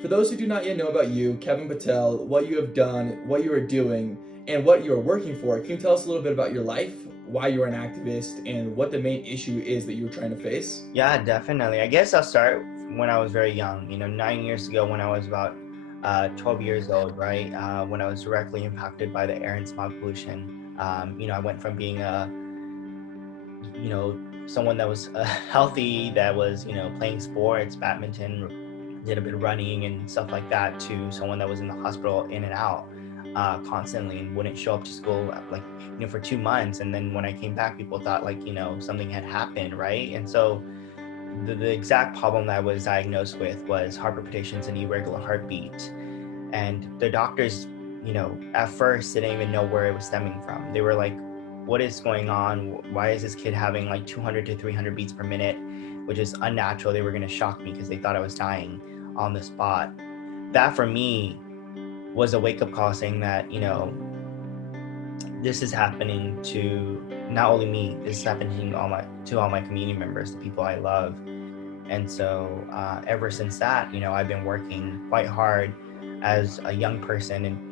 For those who do not yet know about you, Kevin Patel, what you have done, what you are doing, and what you are working for, can you tell us a little bit about your life, why you are an activist, and what the main issue is that you're trying to face? Yeah, definitely. I guess I'll start when I was very young, 9 years ago when I was about 12 years old, right? When I was directly impacted by the air and smog pollution. I went from being someone that was healthy, that was, playing sports, badminton, did a bit of running and stuff like that, to someone that was in the hospital in and out constantly and wouldn't show up to school like, for 2 months. And then when I came back, people thought like, something had happened, right? And so the exact problem that I was diagnosed with was heart palpitations and irregular heartbeat. And the doctors, at first didn't even know where it was stemming from. They were like, what is going on? Why is this kid having like 200 to 300 beats per minute, which is unnatural? They were going to shock me because they thought I was dying on the spot. That for me was a wake-up call saying that, this is happening to not only me, this is happening to all my community members, the people I love. And so ever since that, I've been working quite hard as a young person and,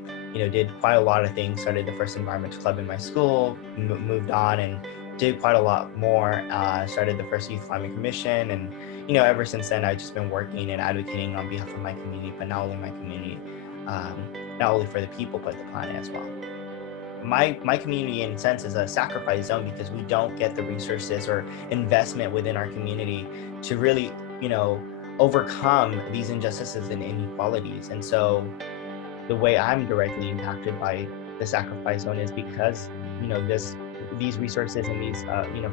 did quite a lot of things. Started the first environmental club in my school, moved on and did quite a lot more. Started the first youth climate commission. And, ever since then, I've just been working and advocating on behalf of my community, but not only my community, not only for the people, but the planet as well. My community, in a sense, is a sacrifice zone because we don't get the resources or investment within our community to really, overcome these injustices and inequalities. And so the way I'm directly impacted by the sacrifice zone is because, these resources and these,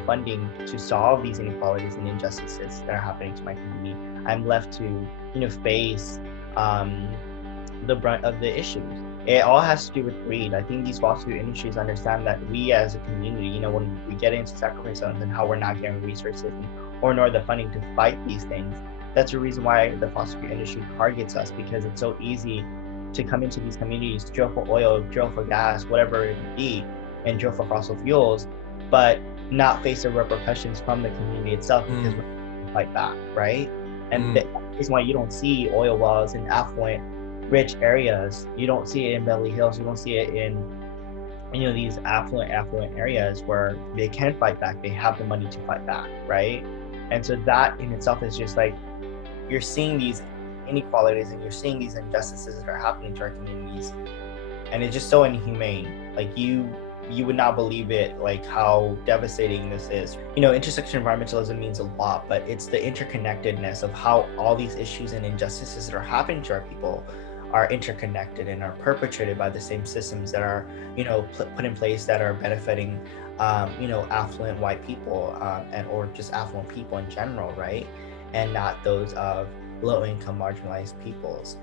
funding to solve these inequalities and injustices that are happening to my community, I'm left to, face the brunt of the issues. It all has to do with greed. I think these fossil fuel industries understand that we as a community, when we get into sacrifice zones and how we're not getting resources or nor the funding to fight these things, that's the reason why the fossil fuel industry targets us, because it's so easy to come into these communities, drill for oil, drill for gas, whatever it may be, and drill for fossil fuels, but not face the repercussions from the community itself because we're going to fight back, right? And the reason why you don't see oil wells in affluent rich areas, you don't see it in Beverly Hills, you don't see it in these affluent areas where they can fight back, they have the money to fight back, right? And so that in itself is just like, you're seeing these inequalities and you're seeing these injustices that are happening to our communities, and it's just so inhumane. Like you would not believe it, like how devastating this is. Intersectional environmentalism means a lot, but it's the interconnectedness of how all these issues and injustices that are happening to our people are interconnected and are perpetrated by the same systems that are, put in place that are benefiting, affluent white people and or just affluent people in general, right? And not those of low-income marginalized peoples.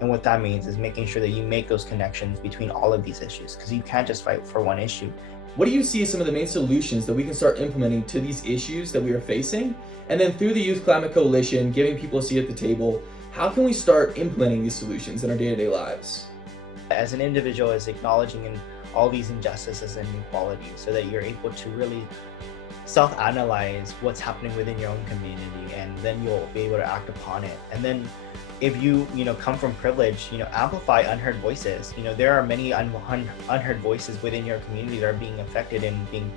And what that means is making sure that you make those connections between all of these issues, because you can't just fight for one issue. What do you see as some of the main solutions that we can start implementing to these issues that we are facing? And then through the Youth Climate Coalition, giving people a seat at the table, how can we start implementing these solutions in our day-to-day lives? As an individual, is acknowledging all these injustices and inequalities so that you're able to really self-analyze what's happening within your own community, and then you'll be able to act upon it. And then if you come from privilege, amplify unheard voices. There are many unheard voices within your community that are being affected and being,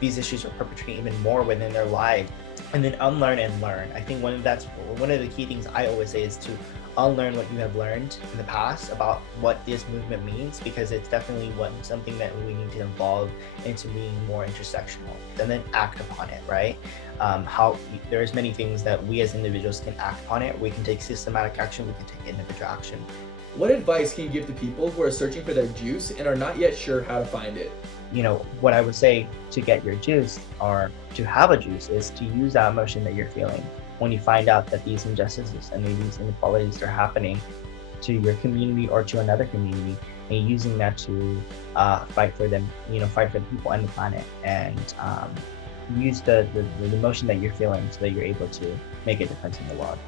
these issues are perpetrating even more within their lives. And then unlearn and learn. I think one of the key things I always say is to unlearn what you have learned in the past about what this movement means, because it's definitely something that we need to evolve into being more intersectional, and then act upon it, right? How there's many things that we as individuals can act upon it. We can take systematic action, we can take individual action. What advice can you give to people who are searching for their juice and are not yet sure how to find it? What I would say to get your juice, or to have a juice, is to use that emotion that you're feeling when you find out that these injustices and these inequalities are happening to your community or to another community, and using that to fight for them, fight for the people and the planet, and use the emotion that you're feeling so that you're able to make a difference in the world.